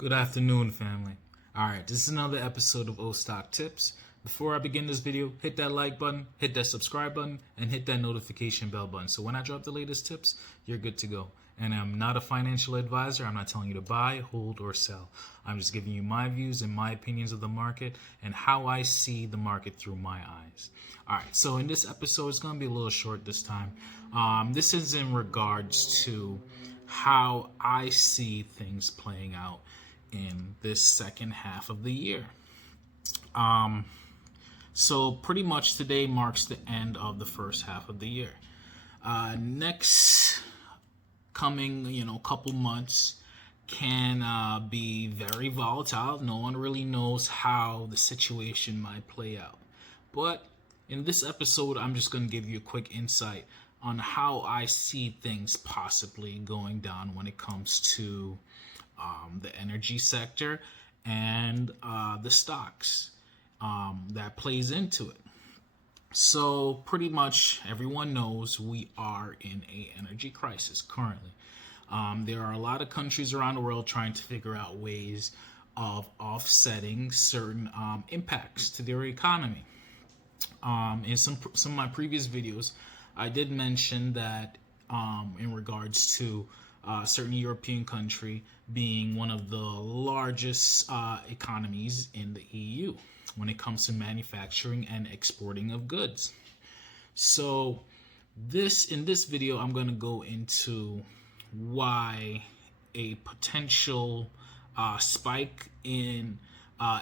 Good afternoon, family. Alright, this is another episode of O Stock Tips. Before I begin this video, hit that like button, hit that subscribe button, and hit that notification bell button. So when I drop the latest tips, you're good to go. And I'm not a financial advisor. I'm not telling you to buy, hold, or sell. I'm just giving you my views and my opinions of the market and how I see the market through my eyes. Alright, so in this episode, it's going to be a little short this time. This is in regards to how I see things playing out in this second half of the year. So pretty much today marks the end of the first half of the year. Next coming, couple months can be very volatile. No one really knows how the situation might play out. But in this episode, I'm just going to give you a quick insight on how I see things possibly going down when it comes to the energy sector and the stocks that plays into it. So pretty much everyone knows we are in an energy crisis currently. There are a lot of countries around the world trying to figure out ways of offsetting certain impacts to their economy. In some of my previous videos, I did mention that in regards to a certain European country being one of the largest economies in the EU when it comes to manufacturing and exporting of goods. So in this video, I'm going to go into why a potential spike in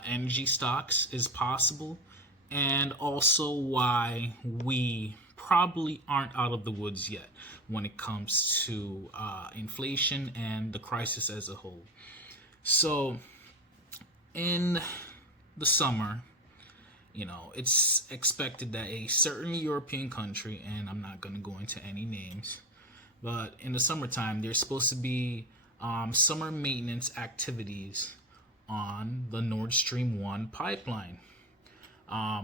energy stocks is possible, and also why we probably aren't out of the woods yet when it comes to inflation and the crisis as a whole. So in the summer, it's expected that a certain European country, and I'm not going to go into any names, but in the summertime, there's supposed to be summer maintenance activities on the Nord Stream 1 pipeline,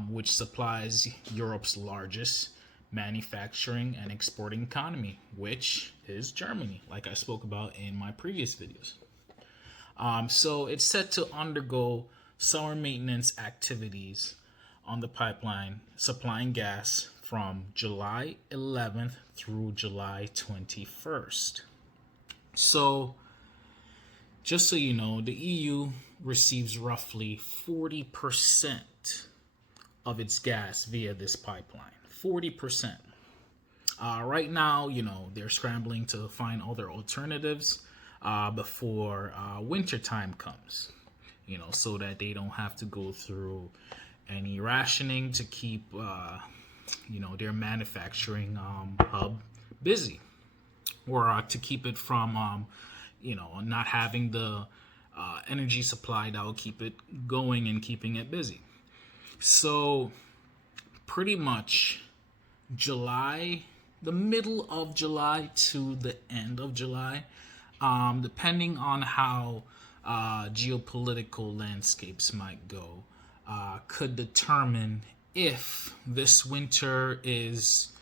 which supplies Europe's largest manufacturing and exporting economy, which is Germany, like I spoke about in my previous videos. So it's set to undergo summer maintenance activities on the pipeline supplying gas from July 11th through July 21st. So just so you know, the EU receives roughly 40% of its gas via this pipeline. 40%. Right now, they're scrambling to find other alternatives before winter time comes, so that they don't have to go through any rationing to keep, their manufacturing hub busy, or to keep it from, not having the energy supply that will keep it going and keeping it busy. So pretty much the middle of July to the end of July, depending on how geopolitical landscapes might go, could determine if this winter is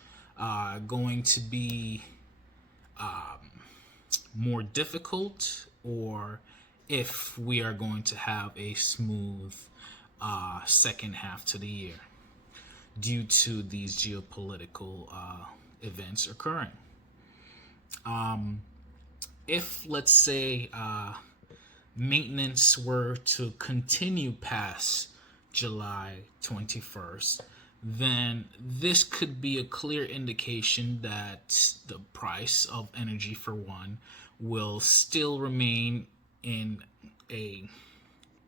going to be more difficult, or if we are going to have a smooth second half to the year due to these geopolitical events occurring. If, let's say, maintenance were to continue past July 21st, then this could be a clear indication that the price of energy, for one, will still remain in a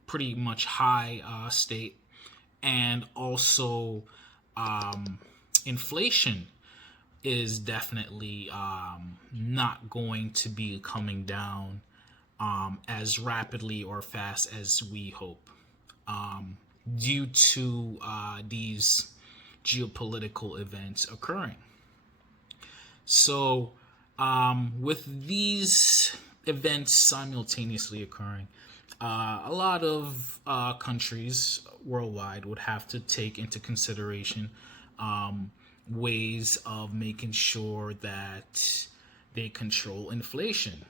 pretty much high state, and also inflation is definitely not going to be coming down as rapidly or fast as we hope, due to these geopolitical events occurring. So with these events simultaneously occurring, a lot of countries worldwide would have to take into consideration ways of making sure that they control inflation.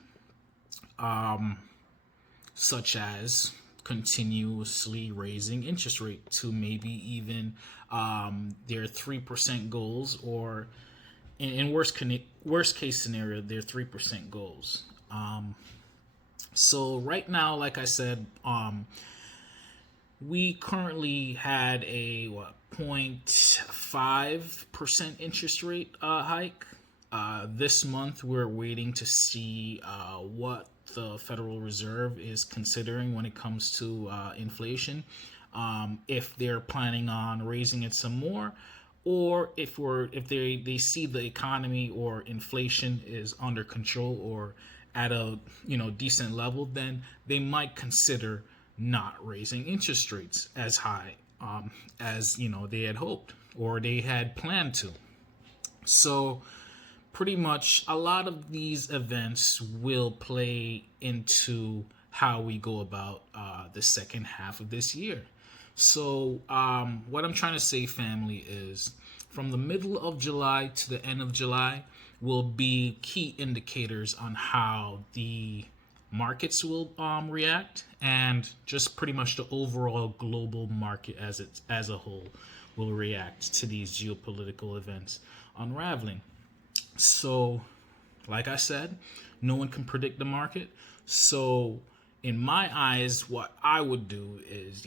such as continuously raising interest rate to maybe even their 3% goals, or in worst case scenario, their 3% goals. So right now, like I said, we currently had a 0.5% interest rate hike. This month, we're waiting to see what the Federal Reserve is considering when it comes to inflation. If they're planning on raising it some more, or if they see the economy or inflation is under control or at a decent level, then they might consider not raising interest rates as high as they had hoped or they had planned to. So pretty much a lot of these events will play into how we go about the second half of this year. So what I'm trying to say, family, is from the middle of July to the end of July will be key indicators on how the markets will react, and just pretty much the overall global market as a whole will react to these geopolitical events unraveling. So, like I said, no one can predict the market. So, in my eyes, what I would do is,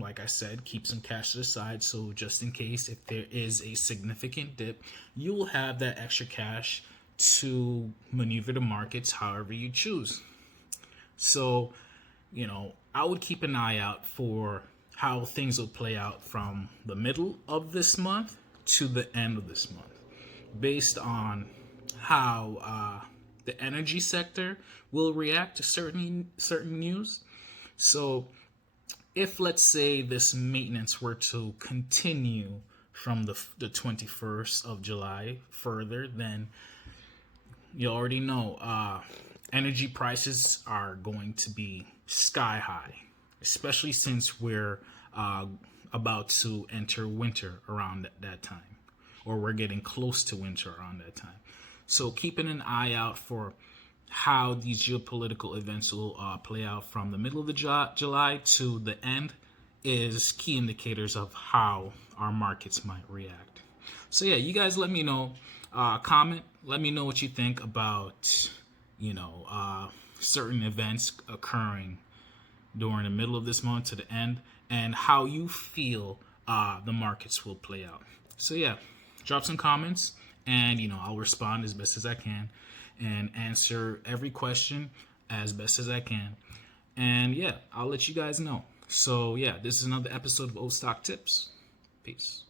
like I said, keep some cash to the side. So, just in case if there is a significant dip, you will have that extra cash to maneuver the markets however you choose. So, I would keep an eye out for how things will play out from the middle of this month to the end of this month, based on how the energy sector will react to certain news. So if, let's say, this maintenance were to continue from the 21st of July further, then you already know energy prices are going to be sky high, especially since we're about to enter winter around that time, or we're getting close to winter around that time. So keeping an eye out for how these geopolitical events will play out from the middle of the July to the end is key indicators of how our markets might react. So yeah, you guys let me know. Comment. Let me know what you think about, certain events occurring during the middle of this month to the end, and how you feel the markets will play out. So yeah, drop some comments, and I'll respond as best as I can and answer every question as best as I can. And yeah, I'll let you guys know. So yeah, this is another episode of Old Stock Tips. Peace.